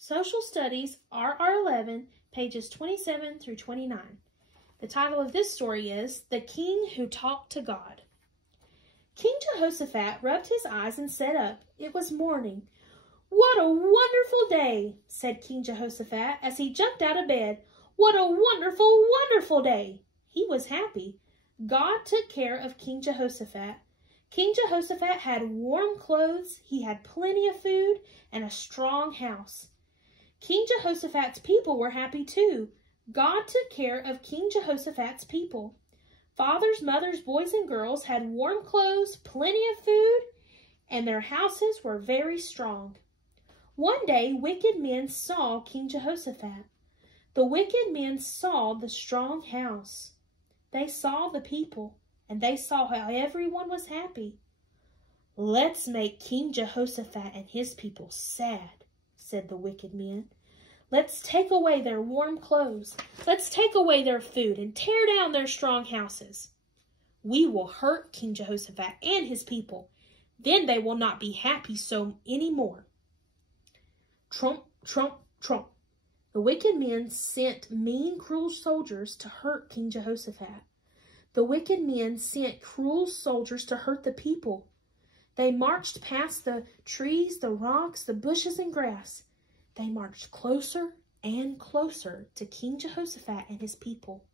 Social Studies, RR11, pages 27 through 29. The title of this story is The King Who Talked to God. King Jehoshaphat rubbed his eyes and sat up. It was morning. "What a wonderful day," said King Jehoshaphat as he jumped out of bed. "What a wonderful, wonderful day." He was happy. God took care of King Jehoshaphat. King Jehoshaphat had warm clothes, he had plenty of food, and a strong house. King Jehoshaphat's people were happy too. God took care of King Jehoshaphat's people. Fathers, mothers, boys, and girls had warm clothes, plenty of food, and their houses were very strong. One day, wicked men saw King Jehoshaphat. The wicked men saw the strong house. They saw the people, and they saw how everyone was happy. "Let's make King Jehoshaphat and his people sad," said the wicked men. "Let's take away their warm clothes. Let's take away their food and tear down their strong houses. We will hurt King Jehoshaphat and his people. Then they will not be happy so anymore." Trump, trump, trump. The wicked men sent mean, cruel soldiers to hurt King Jehoshaphat. The wicked men sent cruel soldiers to hurt the people. They marched past the trees, the rocks, the bushes, and grass. They marched closer and closer to King Jehoshaphat and his people.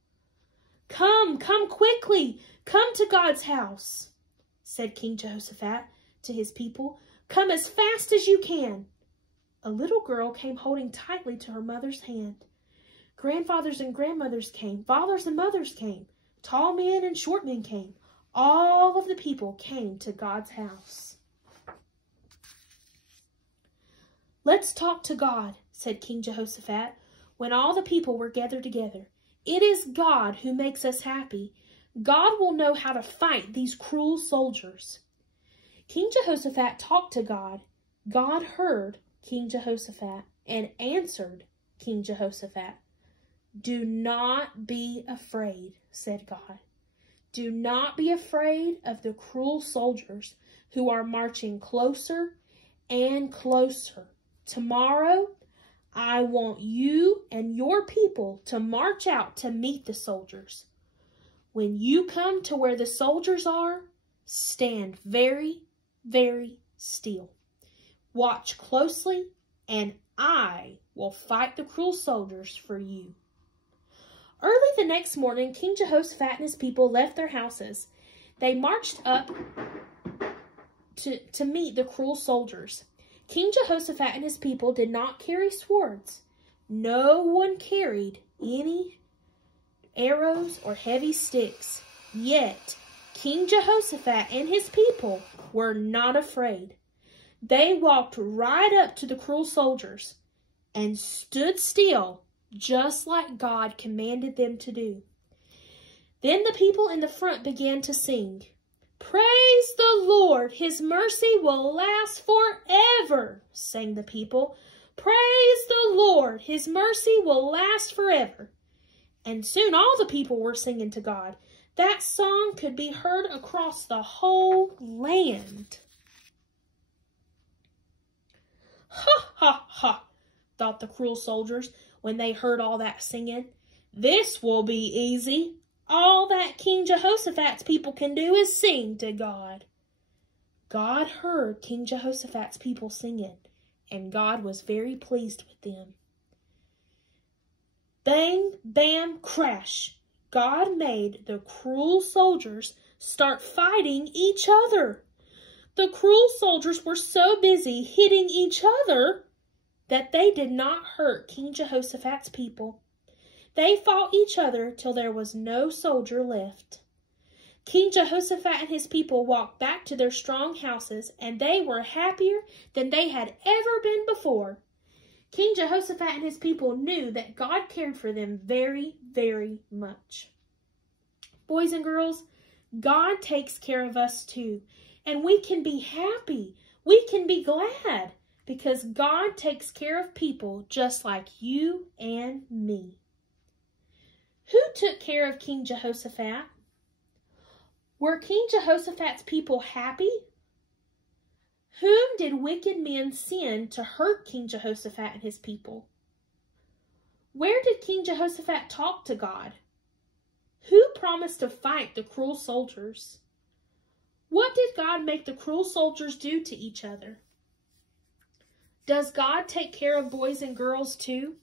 Come quickly, come to God's house," said King Jehoshaphat to his people. "Come as fast as you can." A little girl came holding tightly to her mother's hand. Grandfathers and grandmothers came, fathers and mothers came, tall men and short men came. All of the people came to God's house. "Let's talk to God," said King Jehoshaphat, when all the people were gathered together. "It is God who makes us happy. God will know how to fight these cruel soldiers." King Jehoshaphat talked to God. God heard King Jehoshaphat and answered King Jehoshaphat. "Do not be afraid," said God. "Do not be afraid of the cruel soldiers who are marching closer and closer. Tomorrow, I want you and your people to march out to meet the soldiers. When you come to where the soldiers are, stand very, very still. Watch closely, and I will fight the cruel soldiers for you." Early the next morning, King Jehoshaphat and his people left their houses. They marched up to meet the cruel soldiers. King Jehoshaphat and his people did not carry swords. No one carried any arrows or heavy sticks. Yet, King Jehoshaphat and his people were not afraid. They walked right up to the cruel soldiers and stood still, just like God commanded them to do. Then the people in the front began to sing, "Praise the Lord, His mercy will last forever," sang the people. "Praise the Lord, His mercy will last forever." And soon all the people were singing to God. That song could be heard across the whole land. "Ha, ha, ha," thought the cruel soldiers when they heard all that singing. "This will be easy. All that King Jehoshaphat's people can do is sing to God." God heard King Jehoshaphat's people singing, and God was very pleased with them. Bang, bam, crash. God made the cruel soldiers start fighting each other. The cruel soldiers were so busy hitting each other that they did not hurt King Jehoshaphat's people. They fought each other till there was no soldier left. King Jehoshaphat and his people walked back to their strong houses, and they were happier than they had ever been before. King Jehoshaphat and his people knew that God cared for them very, very much. Boys and girls, God takes care of us too, and we can be happy. We can be glad because God takes care of people just like you and me. Who took care of King Jehoshaphat? Were King Jehoshaphat's people happy? Whom did wicked men send to hurt King Jehoshaphat and his people? Where did King Jehoshaphat talk to God? Who promised to fight the cruel soldiers? What did God make the cruel soldiers do to each other? Does God take care of boys and girls too?